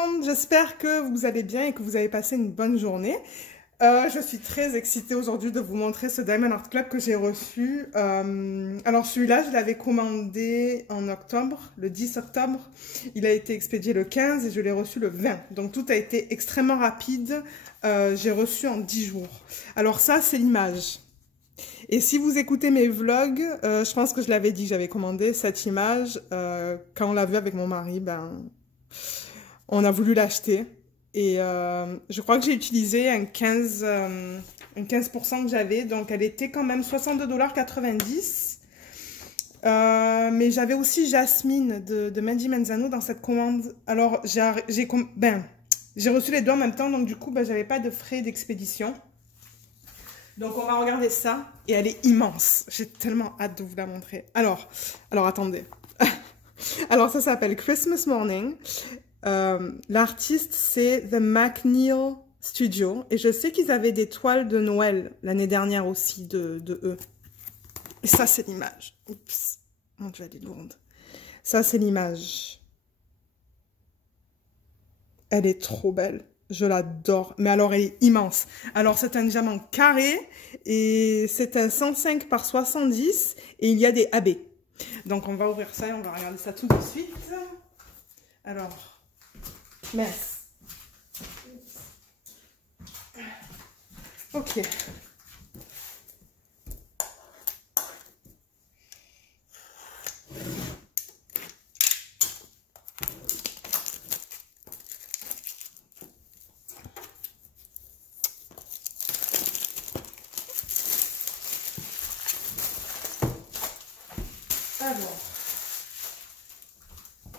monde, j'espère que vous allez bien et que vous avez passé une bonne journée. Je suis très excitée aujourd'hui de vous montrer ce Diamond Art Club que j'ai reçu. Alors celui-là, je l'avais commandé en octobre, le 10 octobre. Il a été expédié le 15 et je l'ai reçu le 20. Donc tout a été extrêmement rapide. J'ai reçu en 10 jours. Alors ça, c'est l'image. Et si vous écoutez mes vlogs, je pense que je l'avais dit, j'avais commandé cette image. Quand on l'a vue avec mon mari, on a voulu l'acheter. Et je crois que j'ai utilisé un 15% que j'avais. Donc elle était quand même 62,90 $. Mais j'avais aussi Jasmine de Mandy Menzano dans cette commande. Alors j'ai reçu les deux en même temps. Donc du coup, j'avais pas de frais d'expédition. Donc on va regarder ça, et elle est immense. J'ai tellement hâte de vous la montrer. Alors attendez. Alors ça s'appelle Christmas Morning. L'artiste c'est The McNeil Studio. Et je sais qu'ils avaient des toiles de Noël l'année dernière aussi de eux. Et ça c'est l'image. Oups, mon Dieu, elle est lourde. Ça c'est l'image. Elle est trop belle. Je l'adore. Mais alors, elle est immense. Alors, c'est un diamant carré et c'est un 105 par 70 et il y a des AB. Donc, on va ouvrir ça et on va regarder ça tout de suite. Alors, mince. Ok. Alors,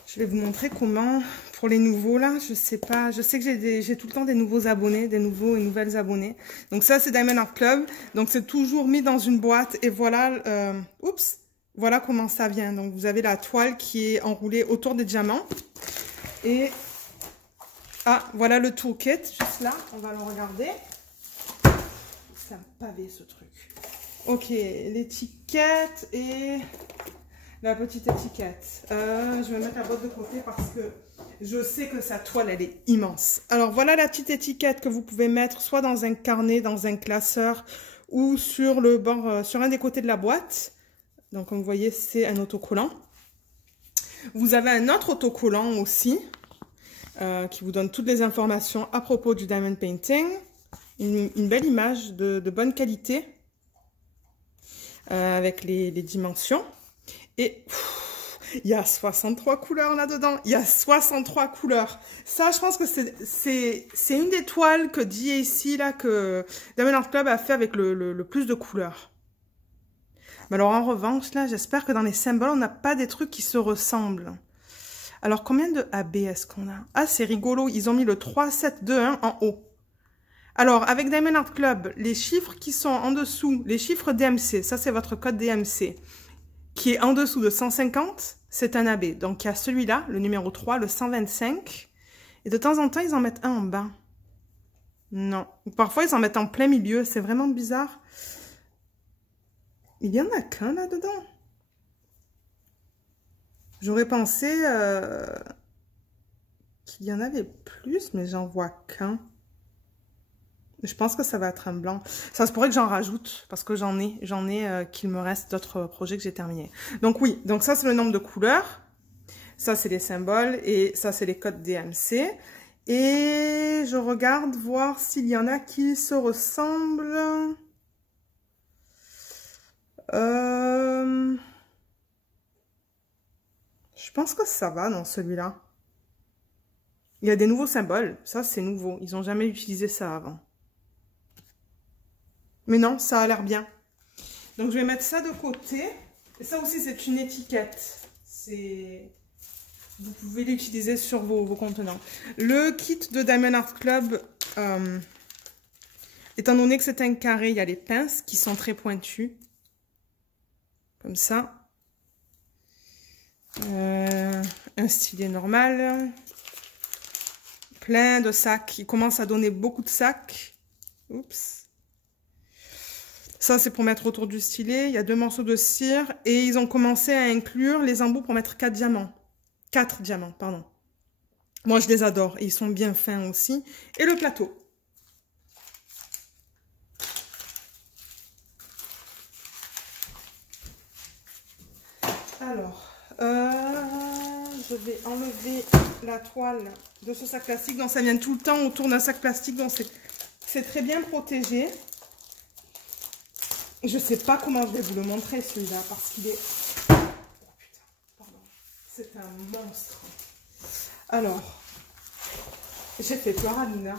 je vais vous montrer comment, pour les nouveaux là, je sais pas, je sais que j'ai tout le temps des nouveaux abonnés, des nouveaux et nouvelles abonnés. Donc ça c'est Diamond Art Club, donc c'est toujours mis dans une boîte et voilà, oups, voilà comment ça vient. Donc vous avez la toile qui est enroulée autour des diamants et voilà le toolkit juste là, on va le regarder. C'est un pavé ce truc. Ok, l'étiquette et la petite étiquette. Je vais mettre la boîte de côté parce que je sais que sa toile, elle est immense. Alors, voilà la petite étiquette que vous pouvez mettre soit dans un carnet, dans un classeur ou sur le bord, sur un des côtés de la boîte. Donc, comme vous voyez, c'est un autocollant. Vous avez un autre autocollant aussi qui vous donne toutes les informations à propos du Diamond Painting. Une belle image de bonne qualité avec les dimensions. Et il y a 63 couleurs là-dedans. Il y a 63 couleurs. Ça, je pense que c'est une des toiles que DAC, là, que Diamond Art Club a fait avec le plus de couleurs. Mais alors, en revanche, là, j'espère que dans les symboles, on n'a pas des trucs qui se ressemblent. Alors, combien de AB est-ce qu'on a? Ah, c'est rigolo. Ils ont mis le 3, 7, 2, 1 en haut. Alors, avec Diamond Art Club, les chiffres qui sont en dessous, les chiffres DMC, ça, c'est votre code DMC. Qui est en dessous de 150, c'est un AB. Donc, il y a celui-là, le numéro 3, le 125. Et de temps en temps, ils en mettent un en bas. Non. Parfois, ils en mettent en plein milieu. C'est vraiment bizarre. Il y en a qu'un là-dedans. J'aurais pensé qu'il y en avait plus, mais j'en vois qu'un. Je pense que ça va être un blanc. Ça se pourrait que j'en rajoute parce que j'en ai qu'il me reste d'autres projets que j'ai terminés. Donc oui, donc ça c'est le nombre de couleurs. Ça c'est les symboles et ça c'est les codes DMC. Et je regarde voir s'il y en a qui se ressemblent. Je pense que ça va dans celui-là. Il y a des nouveaux symboles. Ça c'est nouveau. Ils n'ont jamais utilisé ça avant. Mais non, ça a l'air bien. Donc, je vais mettre ça de côté. Et ça aussi, c'est une étiquette. Vous pouvez l'utiliser sur vos contenants. Le kit de Diamond Art Club, étant donné que c'est un carré, il y a les pinces qui sont très pointues. Comme ça. Un stylet normal. Plein de sacs. Il commence à donner beaucoup de sacs. Oups. Ça, c'est pour mettre autour du stylet. Il y a 2 morceaux de cire. Et ils ont commencé à inclure les embouts pour mettre 4 diamants. 4 diamants, pardon. Moi, je les adore. Et ils sont bien fins aussi. Et le plateau. Alors, je vais enlever la toile de ce sac plastique. Donc, ça vient tout le temps autour d'un sac plastique. Donc, c'est très bien protégé. Je ne sais pas comment je vais vous le montrer, celui-là, parce qu'il est... Oh, putain, pardon. C'est un monstre. Alors, j'ai fait peur à Lina.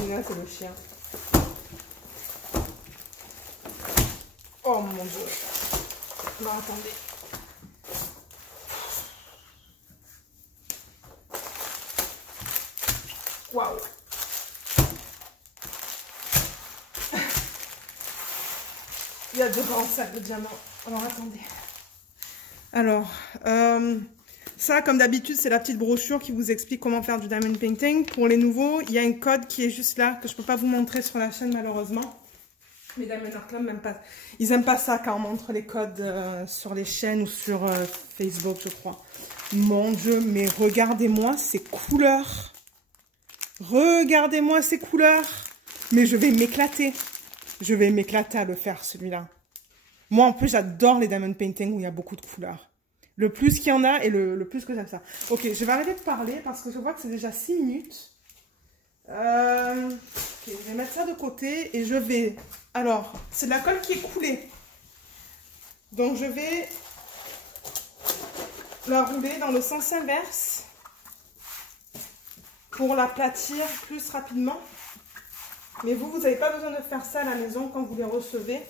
Lina, c'est le chien. Oh, mon Dieu. Non, attendez. Waouh. Il y a deux grands sacs de diamants. Alors, attendez. Alors, ça, comme d'habitude, c'est la petite brochure qui vous explique comment faire du diamond painting. Pour les nouveaux, il y a un code qui est juste là, que je ne peux pas vous montrer sur la chaîne, malheureusement. Mais Diamond Art Club, même pas. Ils n'aiment pas ça quand on montre les codes sur les chaînes ou sur Facebook, je crois. Mon Dieu, mais regardez-moi ces couleurs. Regardez-moi ces couleurs. Mais je vais m'éclater. Je vais m'éclater à le faire, celui-là. Moi, en plus, j'adore les diamond painting où il y a beaucoup de couleurs. Le plus qu'il y en a et le plus que j'aime ça. Ok, je vais arrêter de parler parce que je vois que c'est déjà 6 minutes. Ok, je vais mettre ça de côté et je vais... Alors, c'est de la colle qui est coulée. Donc, je vais la rouler dans le sens inverse pour l'aplatir plus rapidement. Mais vous n'avez pas besoin de faire ça à la maison quand vous les recevez.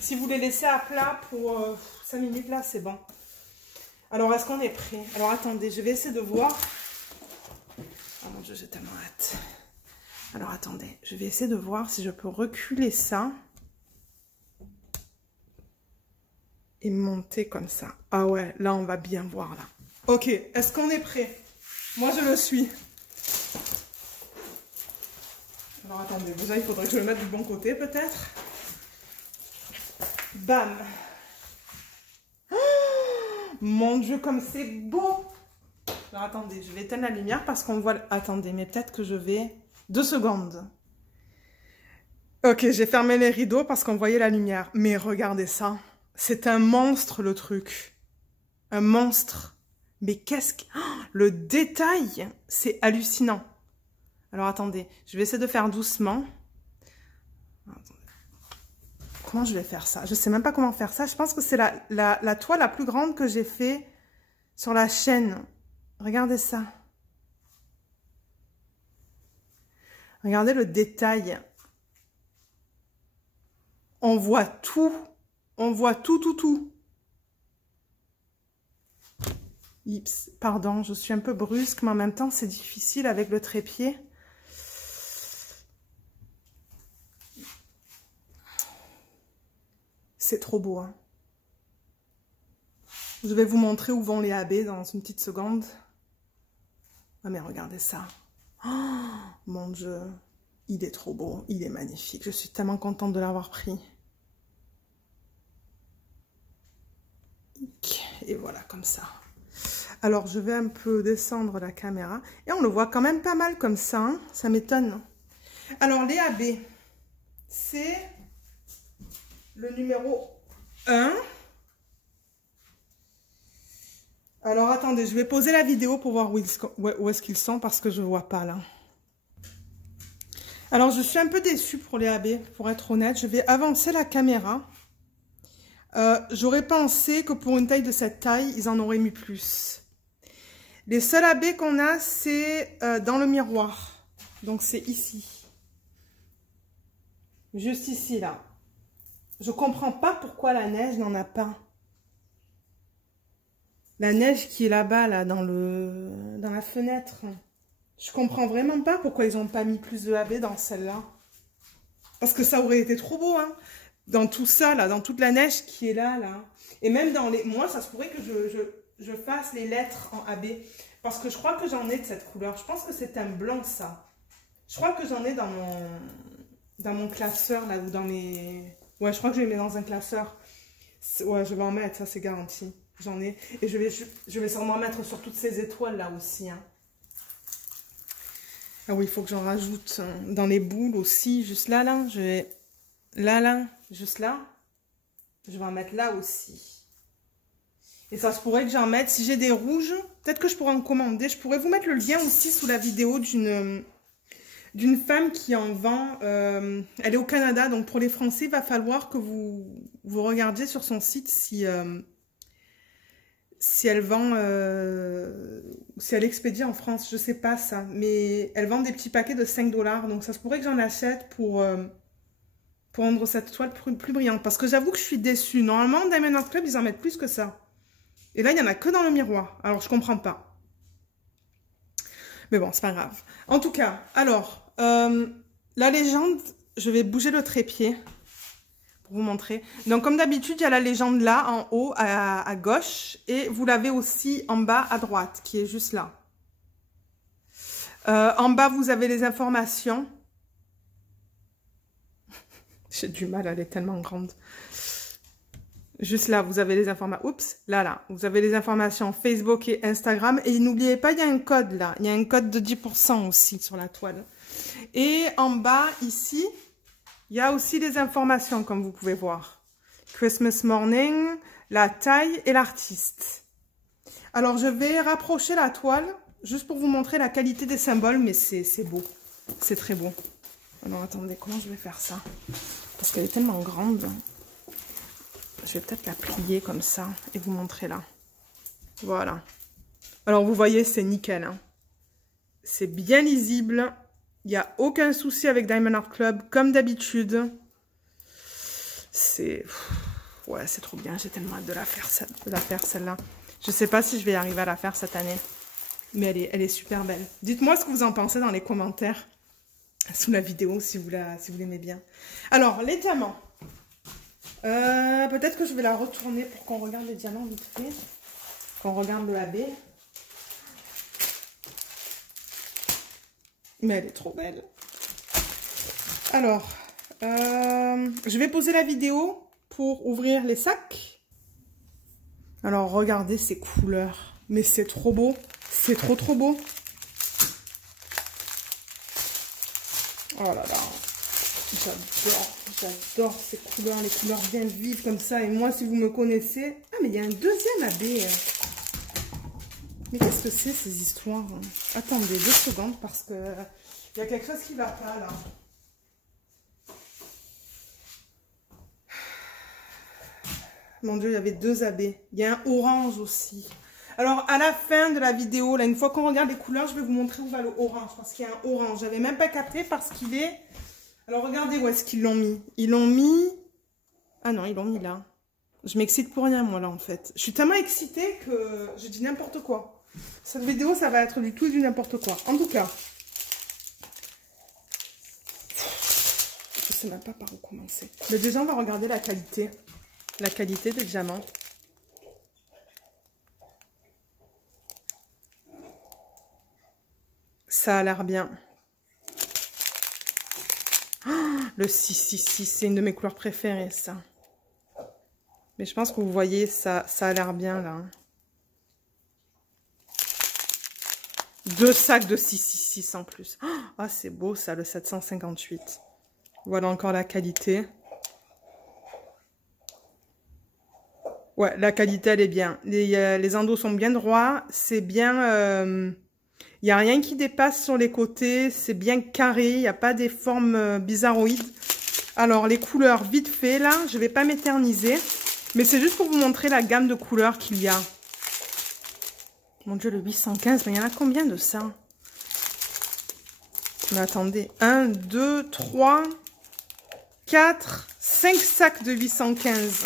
Si vous les laissez à plat pour 5 minutes, là, c'est bon. Alors, est-ce qu'on est prêt? Alors, attendez, je vais essayer de voir. Oh mon Dieu, j'ai tellement hâte. Alors, attendez, je vais essayer de voir si je peux reculer ça. Et monter comme ça. Ah ouais, là, on va bien voir, là. Ok, est-ce qu'on est prêt? Moi, je le suis. Alors, attendez, déjà, il faudrait que je le mette du bon côté, peut-être. Bam. Oh, mon Dieu, comme c'est beau. Alors, attendez, je vais éteindre la lumière parce qu'on voit... Attendez, mais peut-être que je vais... 2 secondes. Ok, j'ai fermé les rideaux parce qu'on voyait la lumière. Mais regardez ça. C'est un monstre, le truc. Un monstre. Mais qu'est-ce que... Oh, le détail, c'est hallucinant. Alors, attendez. Je vais essayer de faire doucement. Attendez. Comment je vais faire ça? Je sais même pas comment faire ça. Je pense que c'est la toile la plus grande que j'ai fait sur la chaîne. Regardez ça. Regardez le détail. On voit tout. On voit tout, tout, tout. Oups, pardon, je suis un peu brusque, mais en même temps, c'est difficile avec le trépied. C'est trop beau, hein. Je vais vous montrer où vont les AB dans une petite seconde. Ah, mais regardez ça. Oh, mon Dieu, il est trop beau, il est magnifique. Je suis tellement contente de l'avoir pris. Et voilà, comme ça. Alors, je vais un peu descendre la caméra. Et on le voit quand même pas mal comme ça, hein. Ça m'étonne. Alors, les AB, c'est le numéro 1. Alors, attendez, je vais poser la vidéo pour voir où est-ce qu'ils sont parce que je ne vois pas là. Alors, je suis un peu déçue pour les AB, pour être honnête. Je vais avancer la caméra. J'aurais pensé que pour une taille de cette taille, ils en auraient mis plus. Les seuls AB qu'on a, c'est dans le miroir. Donc, c'est ici. Juste ici, là. Je comprends pas pourquoi la neige n'en a pas. La neige qui est là-bas, là, dans la fenêtre. Je comprends vraiment pas pourquoi ils n'ont pas mis plus de AB dans celle-là. Parce que ça aurait été trop beau, hein. Dans tout ça, là, dans toute la neige qui est là, là. Et même dans les... Moi, ça se pourrait que je fasse les lettres en AB. Parce que je crois que j'en ai de cette couleur. Je pense que c'est un blanc, ça. Je crois que j'en ai dans mon classeur, là, ou dans mes... Ouais, je crois que je les mets dans un classeur. Ouais, je vais en mettre, ça, c'est garanti. J'en ai. Et je vais sûrement mettre sur toutes ces étoiles là aussi. Hein. Ah oui, il faut que j'en rajoute dans les boules aussi. Juste là, là. Je vais... Là, juste là. Je vais en mettre là aussi. Et ça se pourrait que j'en mette. Si j'ai des rouges, peut-être que je pourrais en commander. Je pourrais vous mettre le lien aussi sous la vidéo d'une femme qui en vend. Elle est au Canada, donc pour les Français, il va falloir que vous regardiez sur son site si elle vend, si elle expédie en France. Je sais pas ça, mais elle vend des petits paquets de 5 $. Donc ça se pourrait que j'en achète pour rendre cette toile plus brillante. Parce que j'avoue que je suis déçue. Normalement, Diamond Art Club, ils en mettent plus que ça. Et là, il n'y en a que dans le miroir. Alors, je comprends pas. Mais bon, c'est pas grave. En tout cas, alors, la légende, je vais bouger le trépied pour vous montrer. Donc, comme d'habitude, il y a la légende là, en haut, à gauche. Et vous l'avez aussi en bas, à droite, qui est juste là. En bas, vous avez les informations. J'ai du mal, elle est tellement grande. Juste là, vous avez les informations. Oups, là. Vous avez les informations Facebook et Instagram. Et n'oubliez pas, il y a un code là. Il y a un code de 10% aussi sur la toile. Et en bas, ici, il y a aussi les informations, comme vous pouvez voir. Christmas Morning, la taille et l'artiste. Alors, je vais rapprocher la toile, juste pour vous montrer la qualité des symboles. Mais c'est beau. C'est très beau. Alors, attendez, comment je vais faire ça? Parce qu'elle est tellement grande. Je vais peut-être la plier comme ça et vous montrer là. Voilà. Alors, vous voyez, c'est nickel. Hein. C'est bien lisible. Il n'y a aucun souci avec Diamond Art Club, comme d'habitude. C'est... Ouais, c'est trop bien. J'ai tellement hâte de la faire, celle-là. Je ne sais pas si je vais arriver à la faire cette année. Mais elle est super belle. Dites-moi ce que vous en pensez dans les commentaires. Sous la vidéo, si vous l'aimez bien. Alors, les diamants. Peut-être que je vais la retourner pour qu'on regarde les diamants vite fait. Qu'on regarde le AB. Mais elle est trop belle. Alors, je vais poser la vidéo pour ouvrir les sacs. Alors, regardez ces couleurs. Mais c'est trop beau. C'est trop beau. Oh là là. J'adore ces couleurs, les couleurs bien vives comme ça. Et moi, si vous me connaissez... Ah, mais il y a un deuxième AB. Mais qu'est-ce que c'est, ces histoires? Attendez 2 secondes, parce que il y a quelque chose qui va pas, là. Mon Dieu, il y avait 2 AB. Il y a un orange aussi. Alors, à la fin de la vidéo, là, une fois qu'on regarde les couleurs, je vais vous montrer où va le orange. Parce qu'il y a un orange. J'avais même pas capté parce qu'il est... Alors, regardez où est-ce qu'ils l'ont mis. Ils l'ont mis... Ah non, ils l'ont mis là. Je m'excite pour rien, moi, là, en fait. Je suis tellement excitée que je dis n'importe quoi. Cette vidéo, ça va être du tout et du n'importe quoi. En tout cas. Je sais même pas par où commencer. Mais déjà, on va regarder la qualité. La qualité des diamants. Ça a l'air bien. Oh, le 666, c'est une de mes couleurs préférées, ça. Mais je pense que vous voyez, ça a l'air bien, là. 2 sacs de 666 en plus. Ah, c'est beau, ça, le 758. Voilà encore la qualité. Ouais, la qualité, elle est bien. Les endos sont bien droits. C'est bien... Il n'y a rien qui dépasse sur les côtés. C'est bien carré. Il n'y a pas des formes bizarroïdes. Alors, les couleurs, vite fait, là. Je ne vais pas m'éterniser. Mais c'est juste pour vous montrer la gamme de couleurs qu'il y a. Mon Dieu, le 815. Mais il y en a combien de ça? Mais attendez. 1, 2, 3, 4, 5 sacs de 815.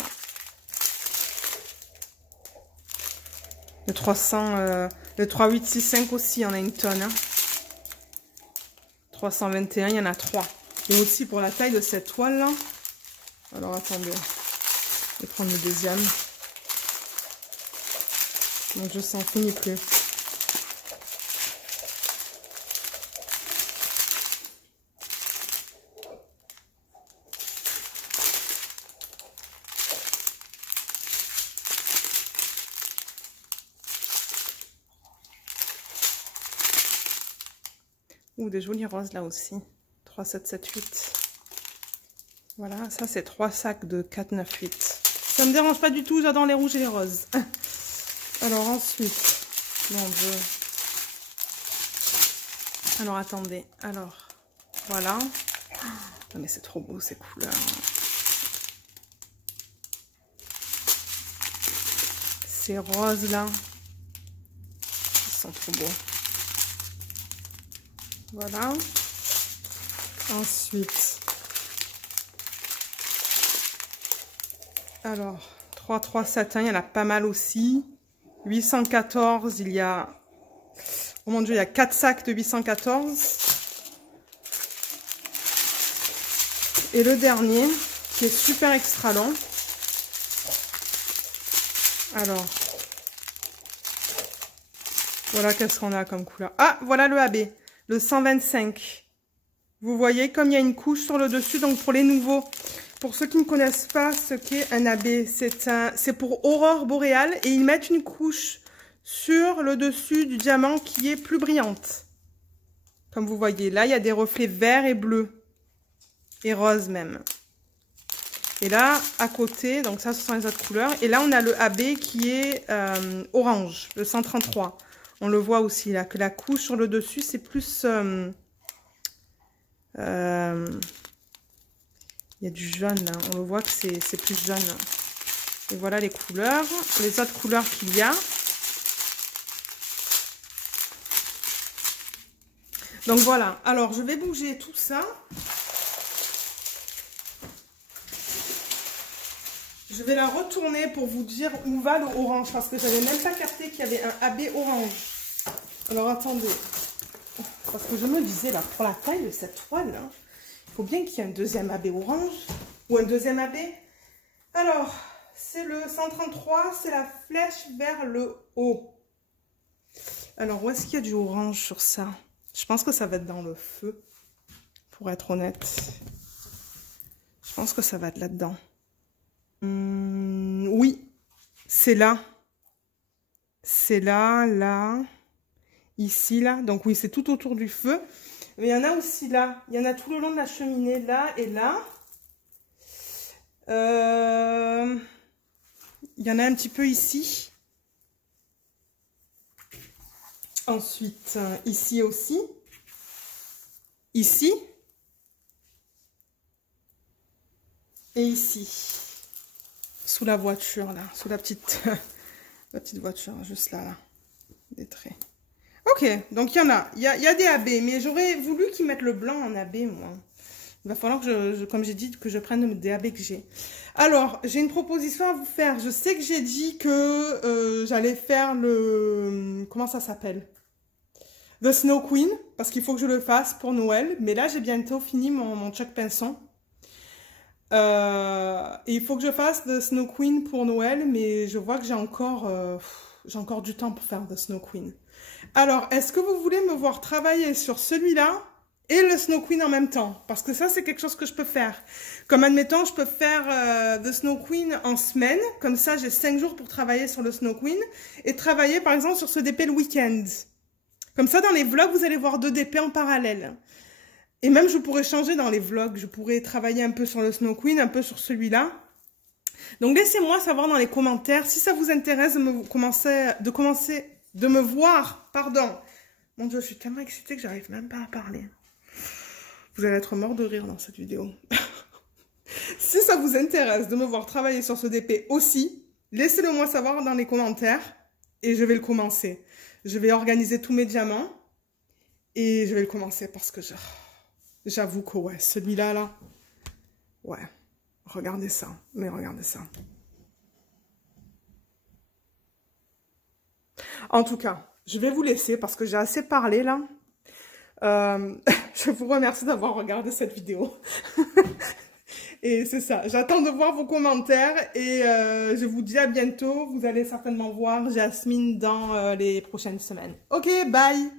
Le 300... le 3865 aussi, il y en a une tonne. Hein. 321, il y en a 3. Et aussi pour la taille de cette toile-là. Alors, attendez. Je vais prendre le deuxième. Donc, je s'en finis plus. Ouh, des jolis roses là aussi. 3, 7, 7, 8. Voilà, ça c'est 3 sacs de 4, 9, 8. Ça me dérange pas du tout, j'adore les rouges et les roses. Alors ensuite, mon Dieu. Alors attendez, alors, voilà. Oh, mais c'est trop beau ces couleurs. Ces roses là, ils sont trop beaux. Voilà. Ensuite, alors 3 satin, il y en a pas mal aussi. 814, il y a, oh mon Dieu, il y a 4 sacs de 814. Et le dernier, qui est super extra long. Alors, voilà qu'est-ce qu'on a comme couleur. Ah, voilà le AB, le 125. Vous voyez, comme il y a une couche sur le dessus, donc pour les nouveaux, pour ceux qui ne connaissent pas ce qu'est un AB, c'est pour aurore boréale et ils mettent une couche sur le dessus du diamant qui est plus brillante. Comme vous voyez, là, il y a des reflets verts et bleus et roses même. Et là, à côté, donc ça, ce sont les autres couleurs. Et là, on a le AB qui est orange, le 133. On le voit aussi là, que la couche sur le dessus, c'est plus... il y a du jaune là, on le voit que c'est plus jaune. Et voilà les couleurs, les autres couleurs qu'il y a. Donc voilà, alors je vais bouger tout ça. Je vais la retourner pour vous dire où va le orange, parce que j'avais même pas capté qu'il y avait un AB orange. Alors attendez, parce que je me disais là, pour la taille de cette toile, hein, il faut bien qu'il y ait un deuxième AB orange, ou un deuxième AB. Alors, c'est le 133, c'est la flèche vers le haut. Alors, où est-ce qu'il y a du orange sur ça? Je pense que ça va être dans le feu, pour être honnête. Je pense que ça va être là-dedans. Oui, c'est là. C'est là, là, ici, là. Donc oui, c'est tout autour du feu. Mais il y en a aussi là. Il y en a tout le long de la cheminée, là et là. Il y en a un petit peu ici. Ensuite, ici aussi. Ici. Et ici. Sous la voiture, là. Sous la petite, la petite voiture, juste là, là. Des traits. Ok, donc il y en a. Il y a des AB, mais j'aurais voulu qu'ils mettent le blanc en AB, moi. Il va falloir que comme j'ai dit, que je prenne des AB que j'ai. Alors, j'ai une proposition à vous faire. Je sais que j'ai dit que j'allais faire le... Comment ça s'appelle? The Snow Queen, parce qu'il faut que je le fasse pour Noël. Mais là, j'ai bientôt fini mon choc pinson. Et il faut que je fasse The Snow Queen pour Noël, mais je vois que j'ai encore du temps pour faire The Snow Queen. Alors, est-ce que vous voulez me voir travailler sur celui-là et le Snow Queen en même temps? Parce que ça, c'est quelque chose que je peux faire. Comme admettons, je peux faire The Snow Queen en semaine. Comme ça, j'ai 5 jours pour travailler sur le Snow Queen. Et travailler, par exemple, sur ce DP le week-end. Comme ça, dans les vlogs, vous allez voir 2 DP en parallèle. Et même, je pourrais changer dans les vlogs. Je pourrais travailler un peu sur le Snow Queen, un peu sur celui-là. Donc, laissez-moi savoir dans les commentaires si ça vous intéresse de me voir, pardon. Mon Dieu, je suis tellement excitée que j'arrive même pas à parler. Vous allez être mort de rire dans cette vidéo. Si ça vous intéresse de me voir travailler sur ce DP aussi, laissez-le moi savoir dans les commentaires et je vais le commencer. Je vais organiser tous mes diamants et je vais le commencer parce que j'avoue que ouais, celui-là, là, ouais, regardez ça, mais regardez ça. En tout cas, je vais vous laisser parce que j'ai assez parlé là. Je vous remercie d'avoir regardé cette vidéo. Et c'est ça, j'attends de voir vos commentaires et je vous dis à bientôt. Vous allez certainement voir Jasmine dans les prochaines semaines. Ok, bye!